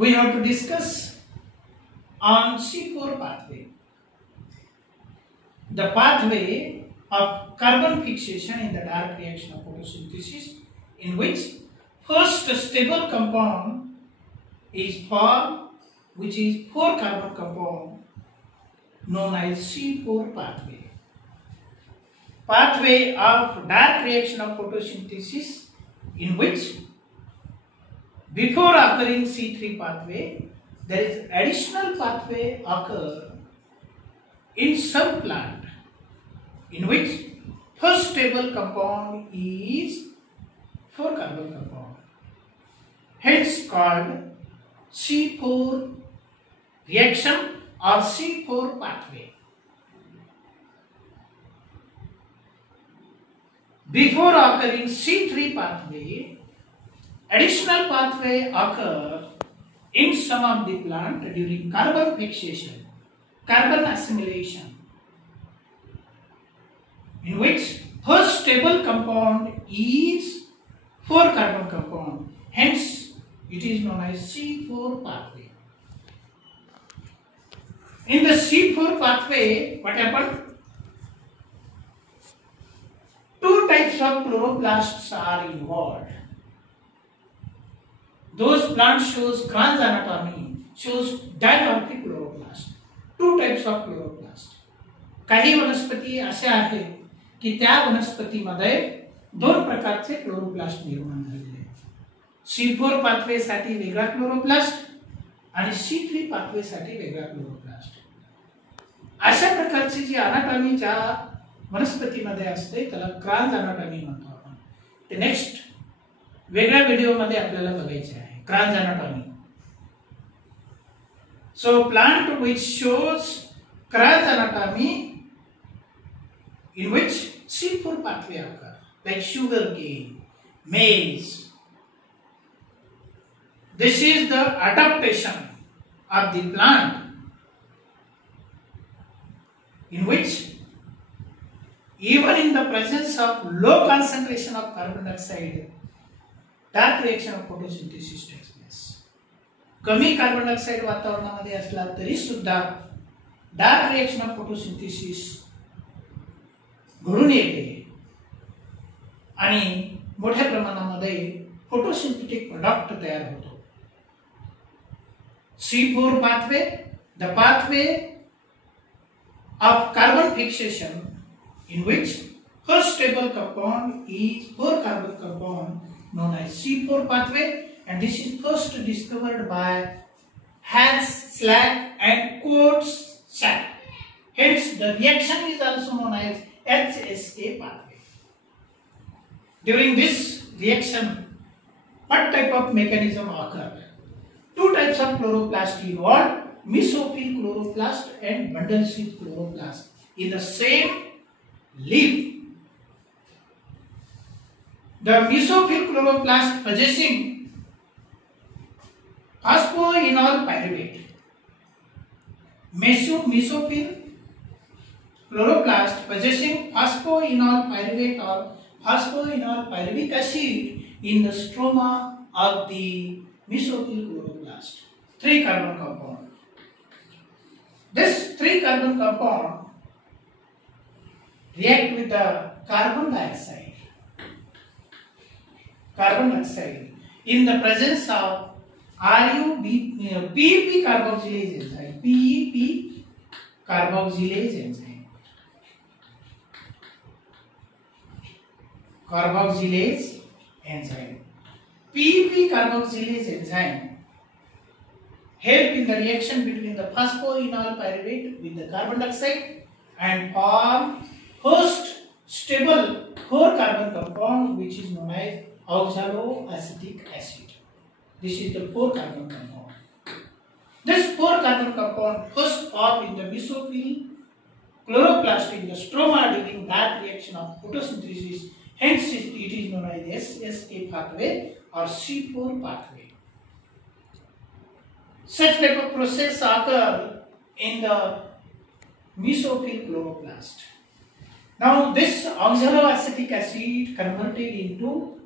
we have to discuss on C4 pathway. The pathway of carbon fixation in the dark reaction of photosynthesis, in which first stable compound is formed, which is 4 carbon compound known as C4 pathway. Pathway of dark reaction of photosynthesis, in which before occurring C3 pathway, there is additional pathway occur in some plant, in which first stable compound is 4 carbon compound, hence called C4 reaction or C4 pathway. Before occurring C3 pathway, additional pathway occur in some of the plant during carbon fixation, carbon assimilation, in which first stable compound is 4 carbon compound, hence it is known as C4 pathway. In the C4 pathway, what happened? 2 types of chloroplasts are involved. Those plants shows Kranz anatomy, shows dimorphic chloroplast. 2 types of chloroplast. काही वनस्पती असे आहेत की त्या वनस्पतीमध्ये 2 प्रकारचे chloroplast निर्माण झालेले आहेत. C4 पाथवे साठी वेगळा क्लोरोप्लास्ट आणि C3 पाथवे साठी वेगळा क्लोरोप्लास्ट. अशा प्रकारची जी अनाटॉमी ज्या वनस्पतीमध्ये असते त्याला क्रांज अनाटॉमी म्हणतो आपण. ते नेक्स्ट वेगळ्या व्हिडिओ मध्ये आपल्याला बघायचे आहे Kranz anatomy. So plant which shows Kranz anatomy in which C4 pathway occur, like sugarcane, maize. This is the adaptation of the plant in which even in the presence of low concentration of carbon dioxide, dark reaction of photosynthesis takes place. कमी carbon dioxide वातावरणामध्ये असला तरी सुद्धा dark reaction of photosynthesis घडून येते आणि मोठ्या प्रमाणामध्ये फोटोसिंथेटिक प्रोडक्ट तयार होतो. C4 pathway, the pathway of carbon fixation, in which first stable compound is 4 carbon compound known as C4 pathway, and this is first discovered by Hans Slack and Coates-Sack. Hence the reaction is also known as HSA pathway. During this reaction, what type of mechanism occur? 2 types of chloroplast involved, mesophyll chloroplast and bundle sheath chloroplast in the same leaf. The mesophyll chloroplast possessing phosphoenol pyruvate. Mesophyll chloroplast possessing phosphoenol pyruvate or phosphoenol pyruvic acid in the stroma of the mesophyll chloroplast. 3 carbon compound. This 3 carbon compound react with the carbon dioxide. Carbon dioxide in the presence of PEP carboxylase enzyme. PEP carboxylase enzyme. Carboxylase enzyme. PEP carboxylase enzyme help in the reaction between the phosphoenol pyruvate with the carbon dioxide and form first stable 4 carbon compound which is known as oxaloacetic acid. This is the 4 carbon compound. This 4 carbon compound first form in the mesophyll chloroplast in the stroma during that reaction of photosynthesis. Hence it is known as SSA pathway or C4 pathway. Such type of process occur in the mesophyll chloroplast. Now this oxaloacetic acid converted into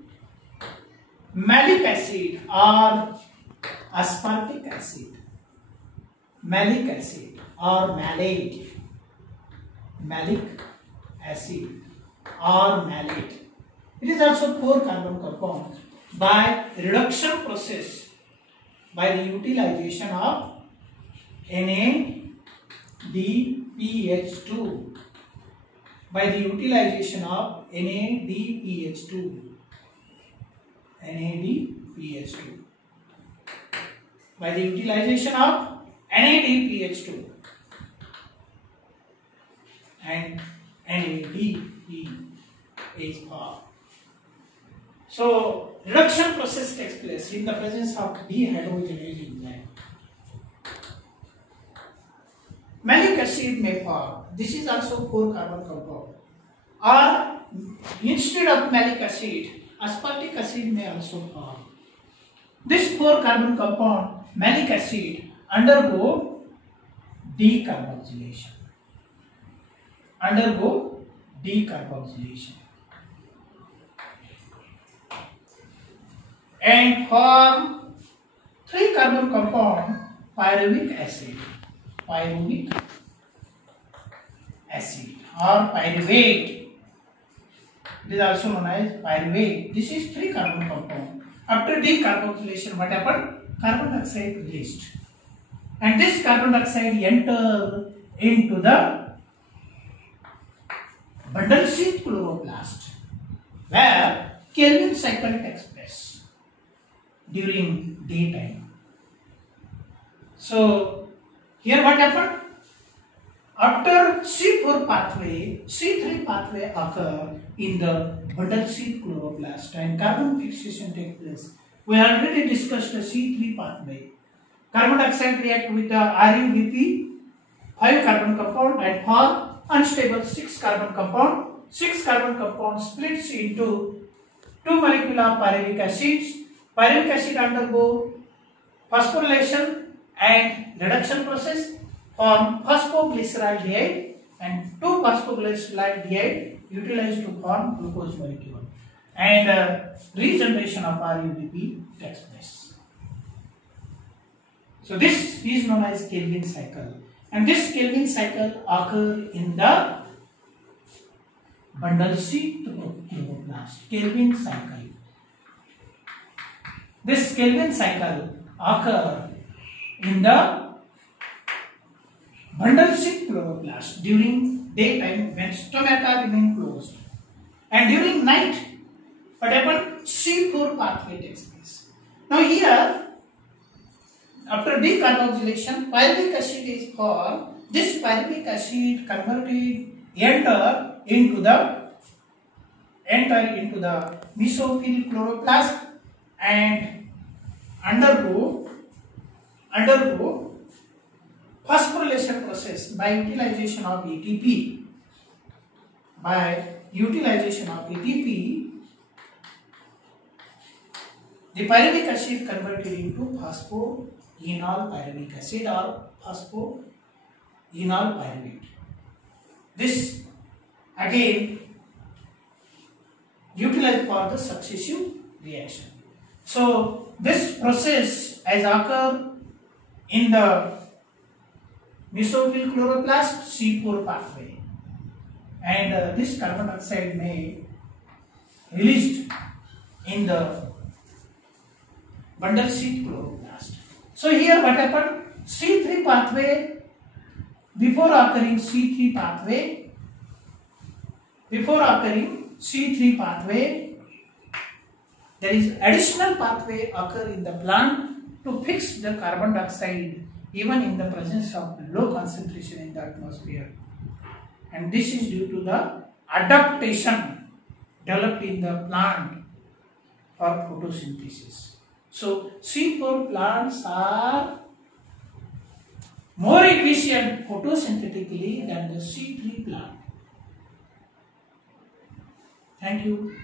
malic acid or aspartic acid, malic acid or malate, malic acid or malate. It is also 4 carbon compound by reduction process by the utilization of NADPH2, by the utilization of NADPH2, by the utilization of NADPH2 and NADPH4. So reduction process takes place in the presence of dehydrogenated enzyme. Malic acid may form. This is also 4 carbon compound. Or instead of malic acid, aspartic acid may also form. This 4 carbon compound malic acid undergo decarboxylation. And form 3 carbon compound pyruvic acid or pyruvate. It is also known as pyruvate. This is 3 carbon compound. After decarboxylation, what happened? Carbon dioxide released, and this carbon dioxide enter into the bundle sheath chloroplast, where Calvin cycle takes place during daytime. So here what happened? After C4 pathway, C3 pathway occur in the bundle sheath chloroplast and carbon fixation takes place. We already discussed the C3 pathway. Carbon dioxide react with the RuBp 5 carbon compound and form unstable 6 carbon compound. 6 carbon compound splits into 2 molecular pyruvic acids. Pyruvic acid undergo phosphorylation and reduction process, form phosphoglyceraldehyde, and 2 phosphoglyceraldehyde utilized to form glucose molecule, and regeneration of RuBp takes place. So this is known as Calvin cycle, and this Calvin cycle occur in the bundle sheath chloroplast. Calvin cycle. This Calvin cycle occur in the bundle sheath chloroplast during daytime when stomata remain closed, and during night what happened? C4 pathway takes place. Now here, after decarboxylation, pyruvic acid is formed. This pyruvic acid converted enter into the mesophyll chloroplast and undergo phosphorylation process by utilization of ATP. The pyruvic acid converted into phosphoenol pyruvic acid or phosphoenol pyruvate. This again utilized for the successive reaction. So this process has occurred in the mesophyll chloroplast C4 pathway, and this carbon dioxide may released in the bundle sheath chloroplast. So here what happened? C3 pathway, before occurring C3 pathway, there is additional pathway occur in the plant to fix the carbon dioxide even in the presence of low concentration in the atmosphere, and this is due to the adaptation developed in the plant for photosynthesis. So C4 plants are more efficient photosynthetically than the C3 plant. Thank you.